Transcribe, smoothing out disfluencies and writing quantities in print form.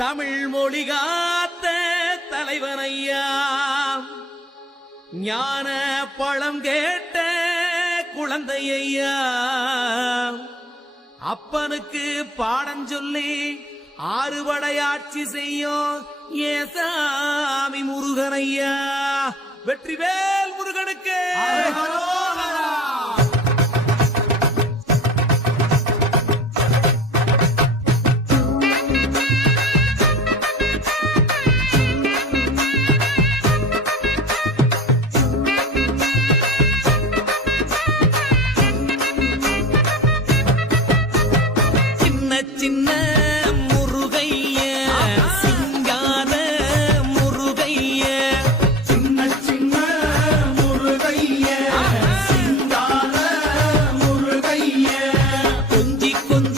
தமிழ் மொழி காத்த தலைவனையா, ஞான பழம் கேட்ட குழந்தையா, அப்பனுக்கு பாடம் சொல்லி ஆறுபடையாட்சி செய்யும் ஏசாமி முருகனையா. வெற்றிவேல் முருகனுக்கு. சின்ன